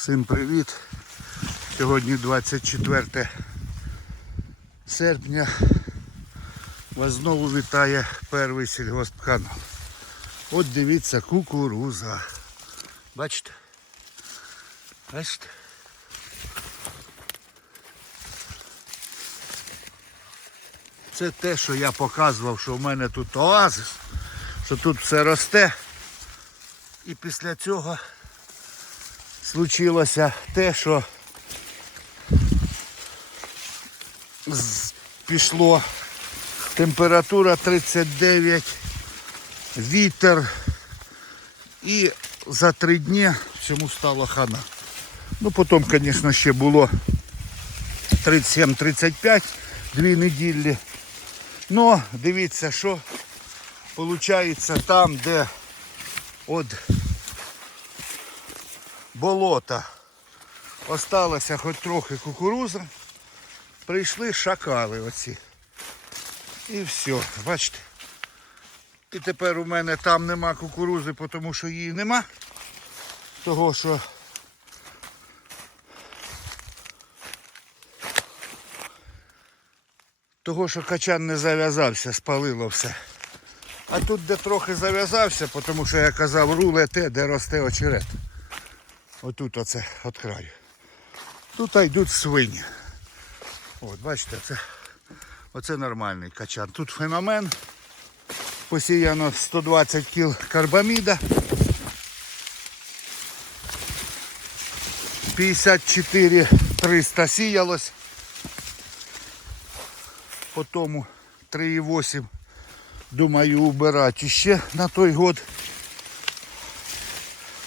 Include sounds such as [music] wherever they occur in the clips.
Всім привіт! Сьогодні 24 серпня. Вас знову вітає перший сільгоспканал. От дивіться, кукуруза. Бачите? Бачите? Це те, що я показував, що в мене тут оазис, що тут все росте. І після цього случилося те, що пішло температура 39, вітер і за три дні всьому стало хана. Ну потім, звісно, ще було 37-35, дві неділі. Ну, дивіться, що виходить там, де от болота осталося хоч трохи кукуруза, прийшли шакали оці. І все, бачите. І тепер у мене там нема кукурузи, тому що її нема. Того що того, що качан не зав'язався, спалило все. А тут, де трохи зав'язався, тому що я казав, руле те, де росте очерет. Отут оце від краю. Тут йдуть свині. От, бачите, це, оце нормальний качан. Тут феномен. Посіяно 120 кіл карбаміда. 54 300 сіялось. Потім 3,8 думаю убирати ще на той год.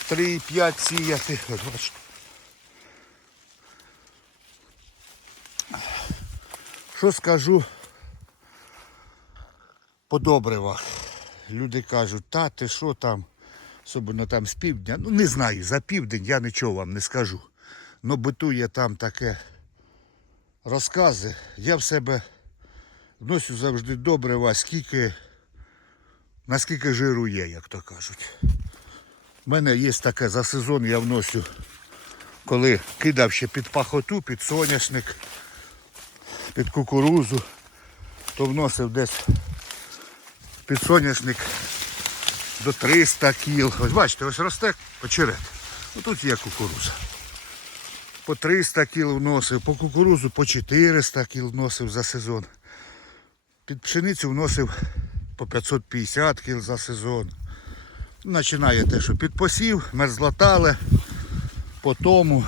3,5 сіяти. Що скажу по добривах. Люди кажуть, та ти що там, особливо там з півдня. Ну не знаю, за південь я нічого вам не скажу. Но битує там таке розкази. Я в себе вносю завжди добрива, скільки, наскільки жиру є, як то кажуть. У мене є таке за сезон, я вносю, коли кидав ще під пахоту, під соняшник, під кукурузу, то вносив десь під соняшник до 300 кіл. Ось бачите, ось росте очерет. Тут є кукуруза. По 300 кіл вносив, по кукурузу по 400 кіл вносив за сезон. Під пшеницю вносив по 550 кіл за сезон. Починає те, що під посів, мерзлотали, по тому,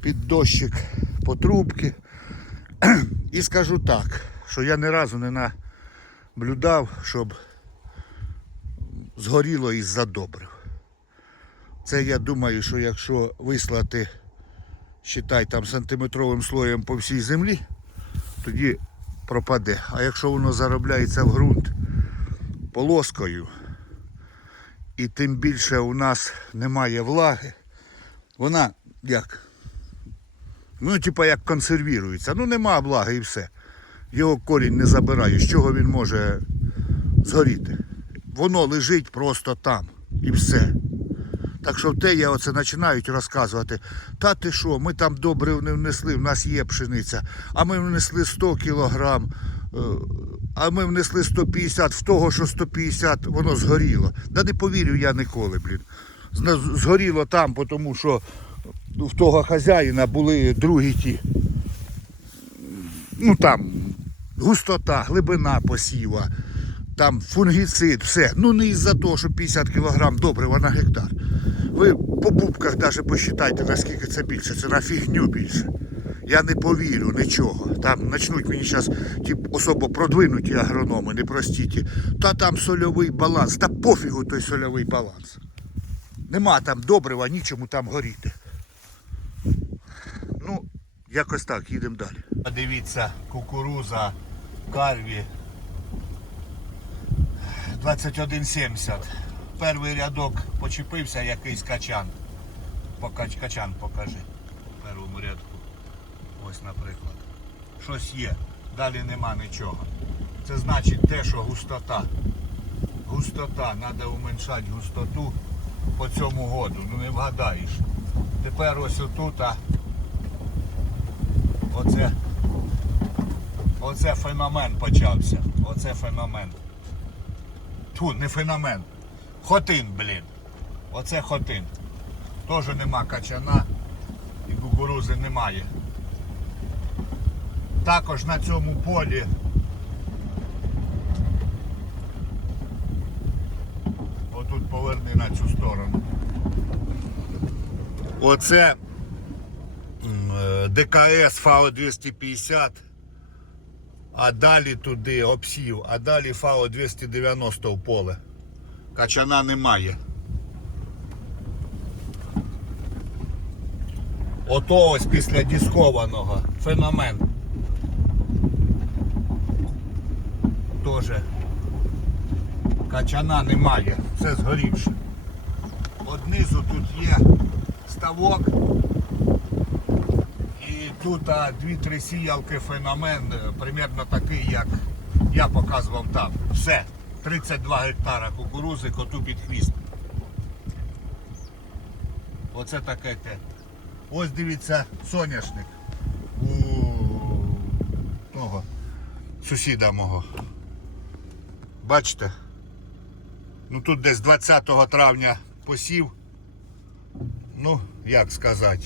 під дощик, по трубки. І скажу так, що я ні разу не наблюдав, щоб згоріло із-за добрив. Це я думаю, що якщо вислати, считай, там сантиметровим слоєм по всій землі, тоді пропаде. А якщо воно заробляється в ґрунт полоскою, і тим більше у нас немає влаги, вона як? Ну, типа як консервірується. Ну нема влаги і все. Його корінь не забирає. З чого він може згоріти? Воно лежить просто там і все. Так що в те я оце починають розказувати. Та ти що, ми там добре не внесли, в нас є пшениця, а ми внесли 100 кілограм, е, а ми внесли 150, в того, що 150, воно згоріло. Да не повірю я ніколи, блін. Згоріло там, тому що в того хазяїна були другі ті. Ну там густота, глибина посіва, там фунгіцид, все. Ну не із-за того, що 50 кг добрива на гектар. Ви по бубках навіть посчитайте, наскільки це більше, це на фігню більше. Я не повірю нічого. Там почнуть мені зараз ті особо продвинуті агрономи, не простіті. Та там сольовий баланс. Та пофігу той сольовий баланс. Нема там добрива, нічому там горіти. Ну, якось так, їдемо далі. Дивіться, кукуруза карві 21,70. Перший рядок почепився якийсь качан. Покач, качан покажи. В першому рядку. Ось, наприклад. Щось є. Далі нема нічого. Це значить те, що густота. Густота. Треба уменьшати густоту. по цьому году, ну не вгадаєш. Тепер ось отут, а оце, оце феномен почався. Оце феномен. Тьфу, не феномен. Хотин, блін. Оце хотин. Теж нема качана і кукурузи немає. Також на цьому полі отут поверни на цю сторону. Оце е, ДКС ФАО 250, а далі туди обсів, а далі ФАО 290 в поле. Качана немає. Ото ось після дискованого феномен. Тоже качана немає, все згорівше. Однизу тут є ставок. І тут дві-три сіялки феномен, е, примерно такий, як я показував там. Все. 32 гектара кукурузи коту під хвіст. Оце таке те. Ось дивіться соняшник у того сусіда мого. Бачите? Ну тут десь 20 травня посів. Ну, як сказати.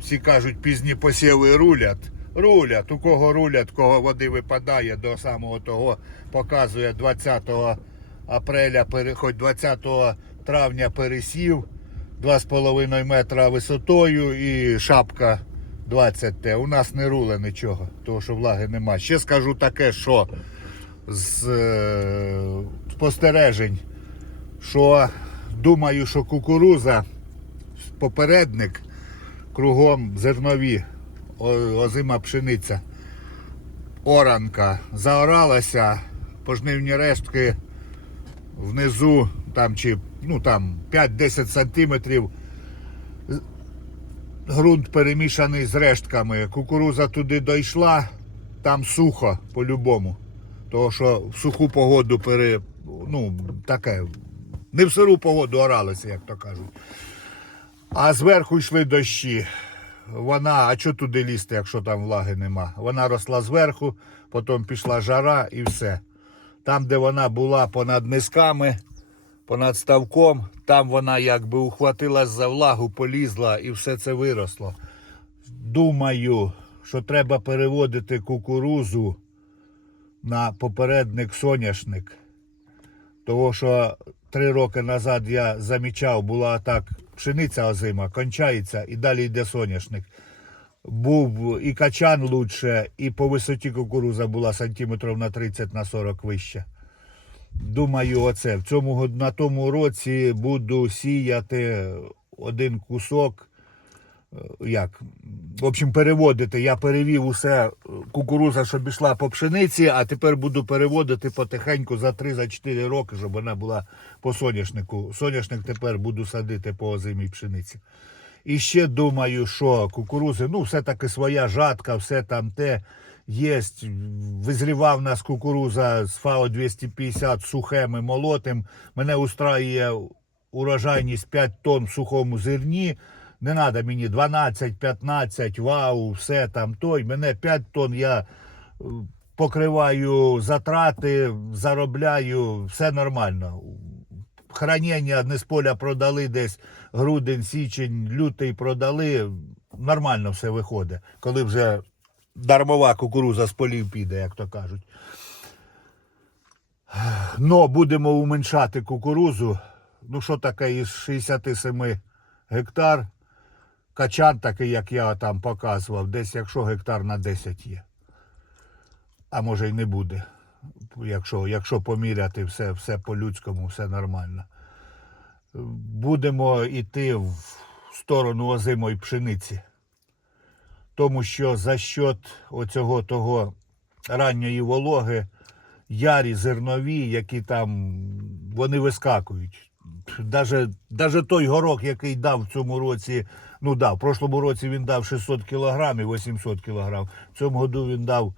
Всі кажуть, пізні посіви рулять. Рулять. У кого рулять, кого води випадає до самого того, показує 20 апреля, хоч 20 травня пересів, 2,5 метра висотою і шапка 20 Т. У нас не руле нічого, тому що влаги нема. Ще скажу таке, що з е, спостережень, що думаю, що кукуруза попередник кругом зернові, озима пшениця, оранка заоралася, пожнивні рештки внизу там чи ну там 5-10 сантиметрів. Ґрунт перемішаний з рештками. Кукуруза туди дійшла, там сухо по-любому. Тому що в суху погоду пере, ну, таке, не в сиру погоду оралися, як то кажуть. А зверху йшли дощі. Вона, а що туди лізти, якщо там влаги нема? Вона росла зверху, потім пішла жара і все. Там, де вона була понад мисками, понад ставком, там вона якби ухватилась за влагу, полізла і все це виросло. Думаю, що треба переводити кукурузу на попередник соняшник. Того, що три роки назад я замічав, була так пшениця озима, кончається і далі йде соняшник. Був і качан лучше, і по висоті кукуруза була сантиметрів на 30 на 40 вища. Думаю, оце. В цьому, на тому році буду сіяти один кусок. Е, Як? В общем, переводити. Я перевів усе е, кукуруза, щоб йшла по пшениці, а тепер буду переводити потихеньку за 3-4 роки, щоб вона була по соняшнику. Соняшник тепер буду садити по озимій пшениці. І ще думаю, що кукурузи, ну, все-таки своя жатка, все там те. Є, визрівав нас кукуруза з ФАО 250 сухим і молотим. Мене устраює урожайність 5 тонн в сухому зерні. Не треба мені 12-15, вау, все там той. Мене 5 тонн я е, покриваю затрати, заробляю, все нормально. Хранення не з поля продали десь грудень, січень, лютий продали. Нормально все виходить, коли вже дармова кукуруза з полів піде, як то кажуть. Но будемо уменшати кукурузу. Ну, що таке із 67 гектар? Качан такий, як я там показував, десь якщо гектар на 10 є. А може й не буде. Якщо, якщо поміряти все, все по-людському, все нормально. Будемо йти в сторону озимої пшениці. Тому що за счет оцього того ранньої вологи ярі зернові, які там вони вискакують. Даже, даже той горох, який дав в цьому році, ну дав, в прошлому році він дав 600 кілограмів, 800 кілограм. В цьому году він дав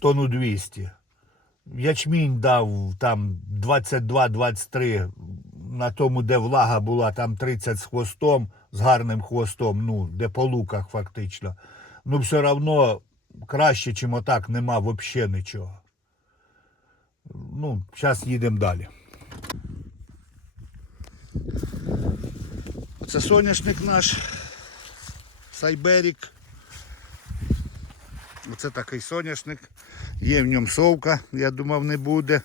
тонну 200. Ячмінь дав там 22-23. на тому, де влага була, там 30 з хвостом, з гарним хвостом, ну, де по луках фактично. Ну, все одно краще, чим отак, нема взагалі нічого. Ну, зараз їдемо далі. Оце соняшник наш. Сайберік. Оце такий соняшник. Є в ньому совка, я думав не буде.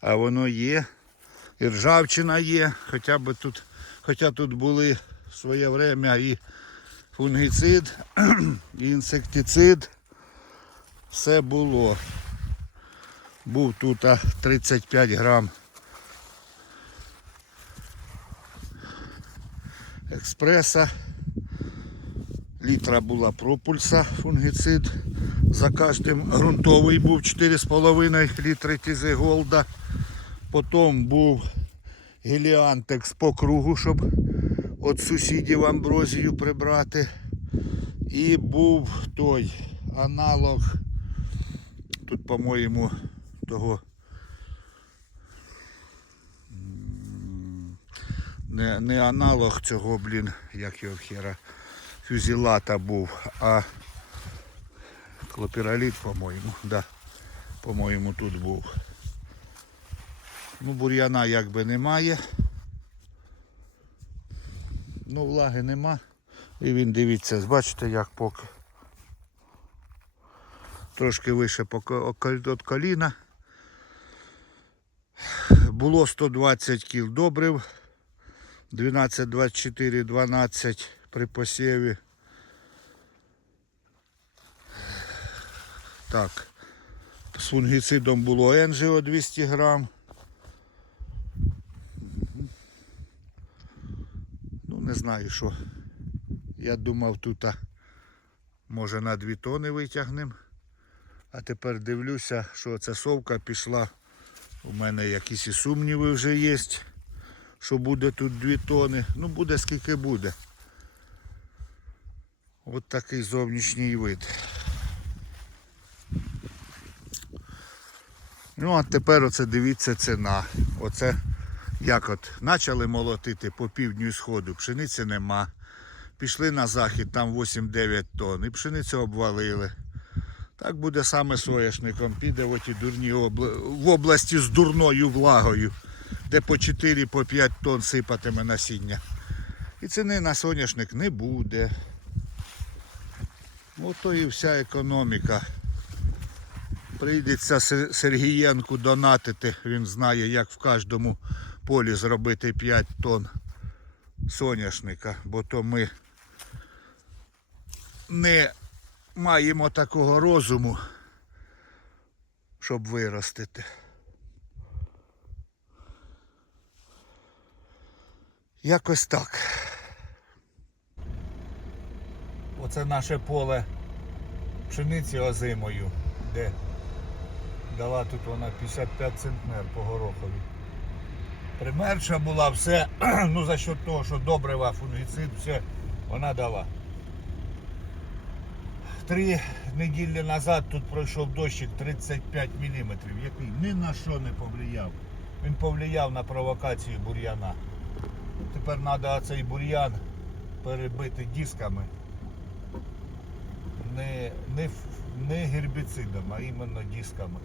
А воно є. І ржавчина є. Хоча б тут, хоча тут були в своє время і фунгіцид, [clears throat] і інсектицид. Все було. Був тут 35 грам експреса. Літра була пропульса фунгіцид. За кожним ґрунтовий був 4,5 літри тізи голда. Потім був геліантекс по кругу, щоб від сусідів амброзію прибрати. І був той аналог. Тут, по-моєму, того не, не аналог цього, блін, як його хера, фюзілата був, а клопіроліт, по-моєму, да. По-моєму, тут був. Ну, бур'яна якби немає. Ну, влаги нема. І він дивіться, бачите, як поки. Трошки вище від коліна. Було 120 кіл добрив. 12, 24, 12 при посіві. Так. З фунгіцидом було енжіо 200 грам. Ну, не знаю що. Я думав тут може на 2 тони витягнемо. А тепер дивлюся, що ця совка пішла. У мене якісь і сумніви вже є, що буде тут 2 тони. Ну буде скільки буде. От такий зовнішній вид. Ну, а тепер оце дивіться ціна. Оце як от почали молотити по півдню сходу, пшениці нема. Пішли на захід, там 8-9 тонн, і пшеницю обвалили. Так буде саме соняшником. Піде в оті дурні обла- в області з дурною влагою, де по 4 по 5 тонн сипатиме насіння. І ціни на соняшник не буде. Ото і вся економіка. Прийдеться Сергієнку донатити, він знає, як в кожному полі зробити 5 тонн соняшника, бо то ми не маємо такого розуму, щоб виростити. Якось так. Оце наше поле пшениці озимою, де дала тут вона 55 центнер по горохові. Примерша була все, [clears throat] ну за счет того, що добрива, фунгіцид, все вона дала. Три неділі назад тут пройшов дощик 35 мм, який ні на що не повлияв. Він повлияв на провокацію бур'яна. Тепер треба цей бур'ян перебити дисками. Не, не, не гербіцидом, а іменно дисками.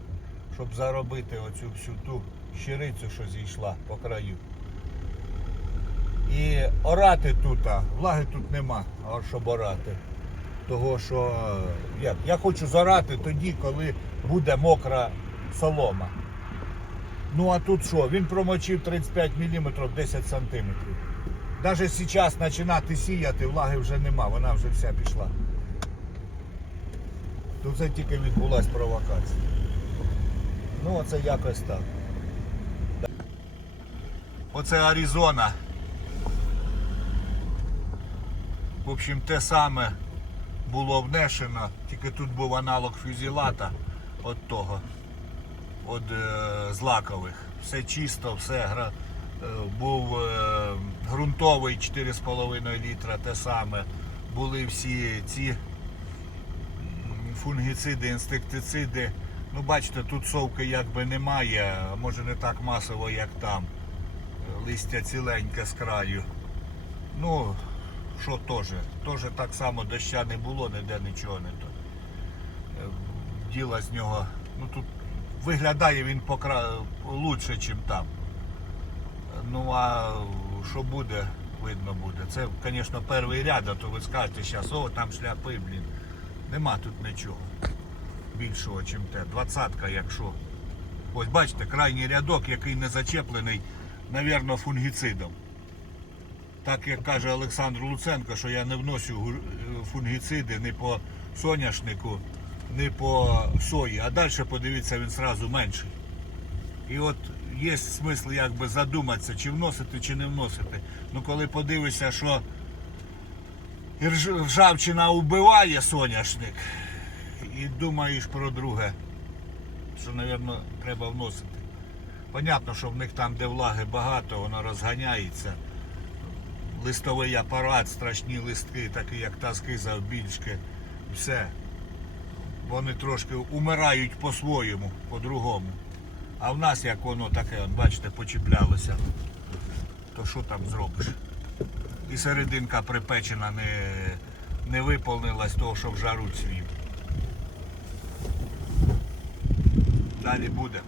Щоб заробити оцю всю ту щирицю, що зійшла по краю. І орати тут, влаги тут нема, щоб орати. Того що е, як, я хочу зорати тоді, коли буде мокра солома. Ну а тут що? Він промочив 35 мм 10 см. Навіть зараз починати сіяти, влаги вже нема, вона вже вся пішла. Тут це тільки відбулася провокація. Ну оце якось так. Оце Аризона. В общем, те саме було внесено, тільки тут був аналог фюзілата от того, від е, злакових. Все чисто, все гра- е, був е, ґрунтовий 4,5 літра, те саме. Були всі ці фунгіциди, інсектициди. Ну, бачите, тут совки якби немає, може не так масово, як там. листя ціленьке з краю. Ну, що теж? Теж так само доща не було, ніде нічого не то. Діла з нього. Ну тут виглядає він покра... лучше, ніж там. Ну а що буде, видно буде. Це, звісно, перший ряд, а то ви скажете зараз, о, там шляпи, блін. Нема тут нічого більшого, ніж те. Двадцятка, якщо. Ось бачите, крайній рядок, який не зачеплений, навірно, фунгіцидом. Так як каже Олександр Луценко, що я не вносю е, фунгіциди ні по соняшнику, ні по сої. А далі подивіться, він сразу менший. І от є смисл якби задуматися, чи вносити, чи не вносити. Ну коли подивишся, що ржавчина вбиває соняшник, і думаєш про друге, що, мабуть, треба вносити. Понятно, що в них там, де влаги багато, воно розганяється. Листовий апарат, страшні листки, такі як таски завбільшки, все. Вони трошки умирають по-своєму, по-другому. А в нас як воно таке, бачите, почіплялося. То що там зробиш? І серединка припечена не, не виповнилась того, що в жару цвів. Далі буде.